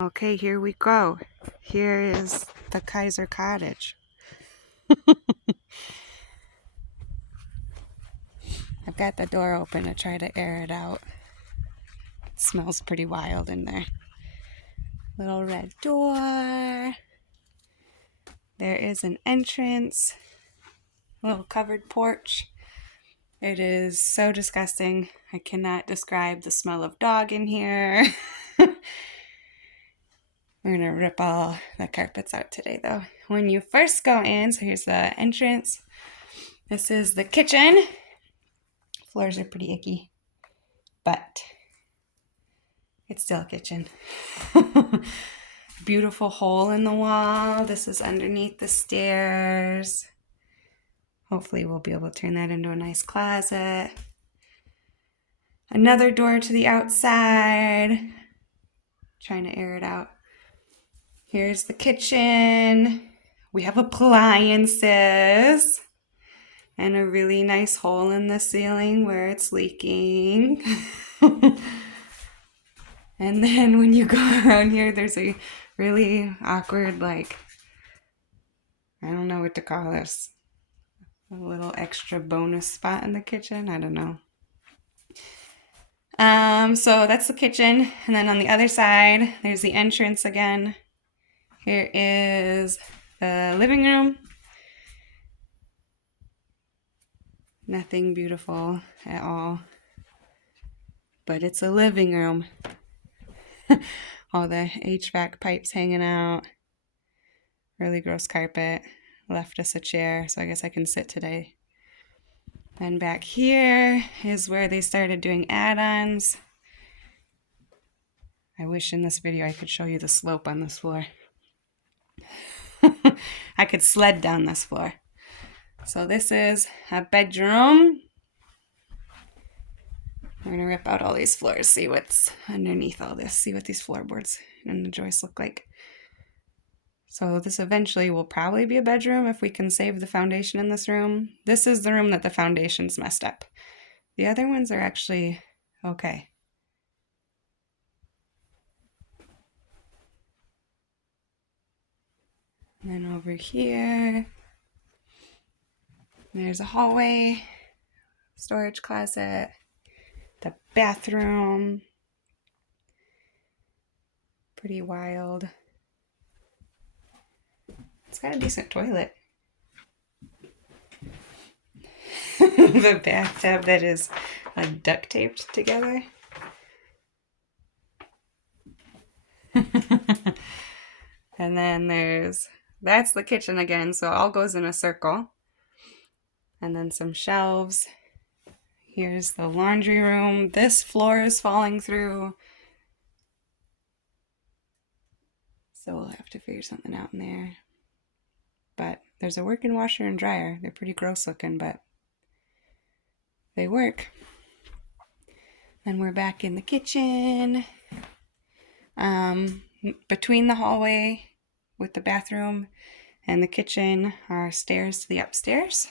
Okay, here we go. Here is the Kaiser cottage. I've got the door open to try to air it out. It smells pretty wild in there. Little red door. There is an entrance. Little covered porch. It is so disgusting. I cannot describe the smell of dog in here. We're gonna rip all the carpets out today though. When you first go in, so here's the entrance. This is the kitchen. Floors are pretty icky, but it's still a kitchen. Beautiful hole in the wall. This is underneath the stairs. Hopefully we'll be able to turn that into a nice closet. Another door to the outside. Trying to air it out. Here's the kitchen. We have appliances. And a really nice hole in the ceiling where it's leaking. And then when you go around here, there's a really awkward, I don't know what to call this. A little extra bonus spot in the kitchen. I don't know. So that's the kitchen. And then on the other side, there's the entrance again. Here is the living room. Nothing beautiful at all. But it's a living room. All the HVAC pipes hanging out. Really gross carpet. Left us a chair, so I guess I can sit today. Then back here is where they started doing add-ons. I wish in this video I could show you the slope on this floor. I could sled down this floor. So this is a bedroom. We're going to rip out all these floors, see what's underneath all this, see what these floorboards and the joists look like. So this eventually will probably be a bedroom if we can save the foundation in this room. This is the room that the foundation's messed up. The other ones are actually okay. And then over here, there's a hallway, storage closet, the bathroom. Pretty wild. It's got a decent toilet. The bathtub that is duct taped together. And then that's the kitchen again, so it all goes in a circle. And then some shelves. Here's the laundry room. This floor is falling through. So we'll have to figure something out in there. But there's a working washer and dryer. They're pretty gross looking, but they work. Then we're back in the kitchen. Between the hallway with the bathroom and the kitchen are stairs to the upstairs.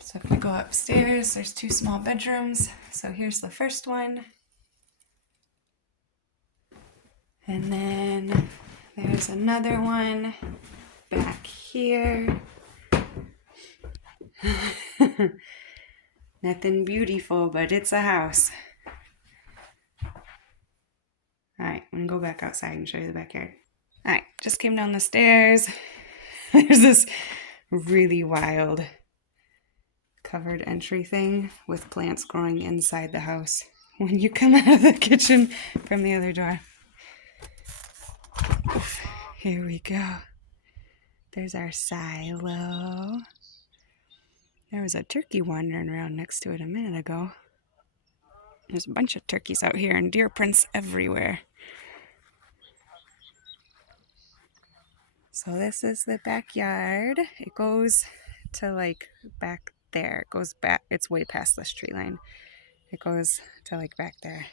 So if we go upstairs, there's 2 small bedrooms. So here's the first one. And then there's another one back here. Nothing beautiful, but it's a house. Alright, I'm gonna go back outside and show you the backyard. Alright, just came down the stairs. There's this really wild covered entry thing with plants growing inside the house when you come out of the kitchen from the other door. Oof, here we go. There's our silo. There was a turkey wandering around next to it a minute ago. There's a bunch of turkeys out here and deer prints everywhere. So this is the backyard. It goes to back there. It goes back, it's way past this tree line. It goes to back there.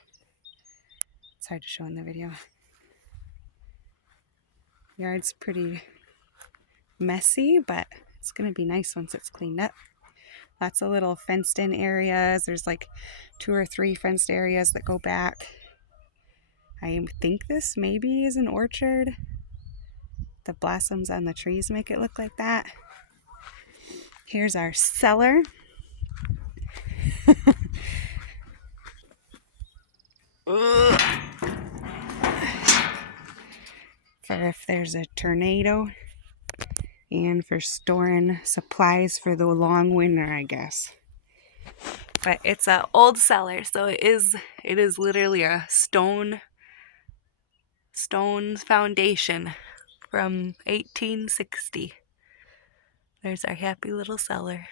It's hard to show in the video. Yard's pretty messy, but it's gonna be nice once it's cleaned up. Lots of little fenced in areas. There's 2 or 3 fenced areas that go back. I think this maybe is an orchard. The blossoms on the trees make it look like that. Here's our cellar. For if there's a tornado, and for storing supplies for the long winter, I guess. But it's an old cellar, so it is literally a stone foundation from 1860. There's our happy little cellar.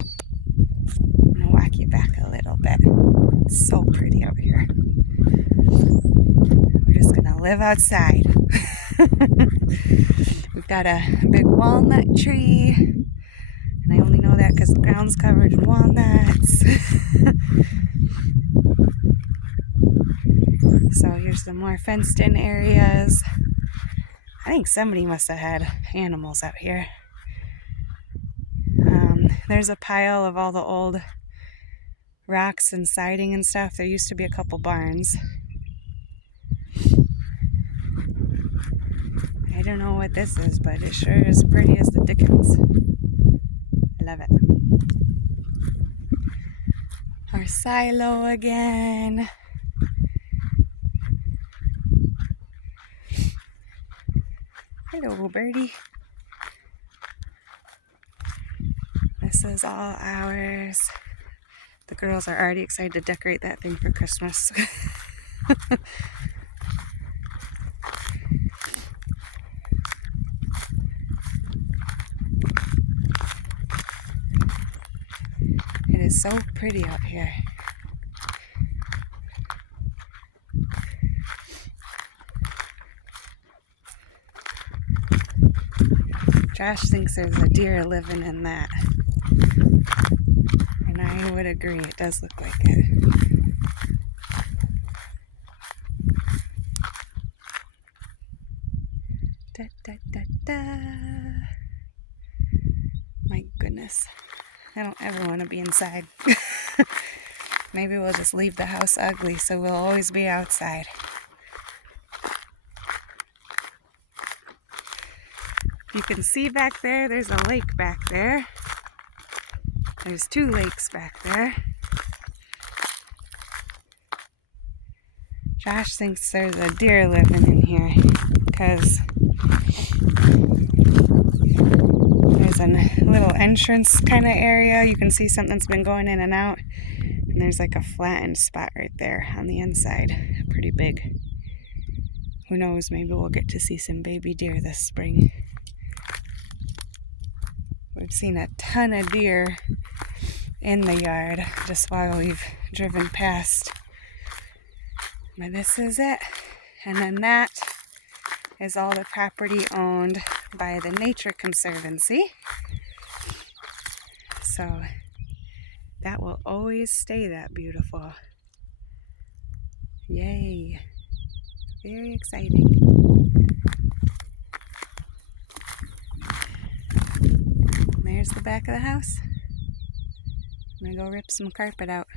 I'm gonna walk you back a little bit. It's so pretty out here. We're just gonna live outside. We've got a big walnut tree, and I only know that because the ground's covered in walnuts. So here's some more fenced in areas. I think somebody must have had animals out here. There's a pile of all the old rocks and siding and stuff. There used to be a couple barns. I don't know what this is, but it sure is pretty as the dickens. I love it. Our silo again. Hello, birdie. This is all ours. The girls are already excited to decorate that thing for Christmas. It is so pretty out here. Josh thinks there's a deer living in that. And I would agree, it does look like it. Da, da, da, da. My goodness. I don't ever want to be inside. Maybe we'll just leave the house ugly so we'll always be outside. You can see back there, there's a lake back there. There's 2 lakes back there. Josh thinks there's a deer living in here because there's a little entrance kind of area. You can see something's been going in and out. And there's like a flattened spot right there on the inside. Pretty big. Who knows, maybe we'll get to see some baby deer this spring. We've seen a ton of deer in the yard just while we've driven past. But this is it. And then that is all the property owned by the Nature Conservancy. So that will always stay that beautiful. Yay. Very exciting. There's the back of the house. I'm gonna go rip some carpet out.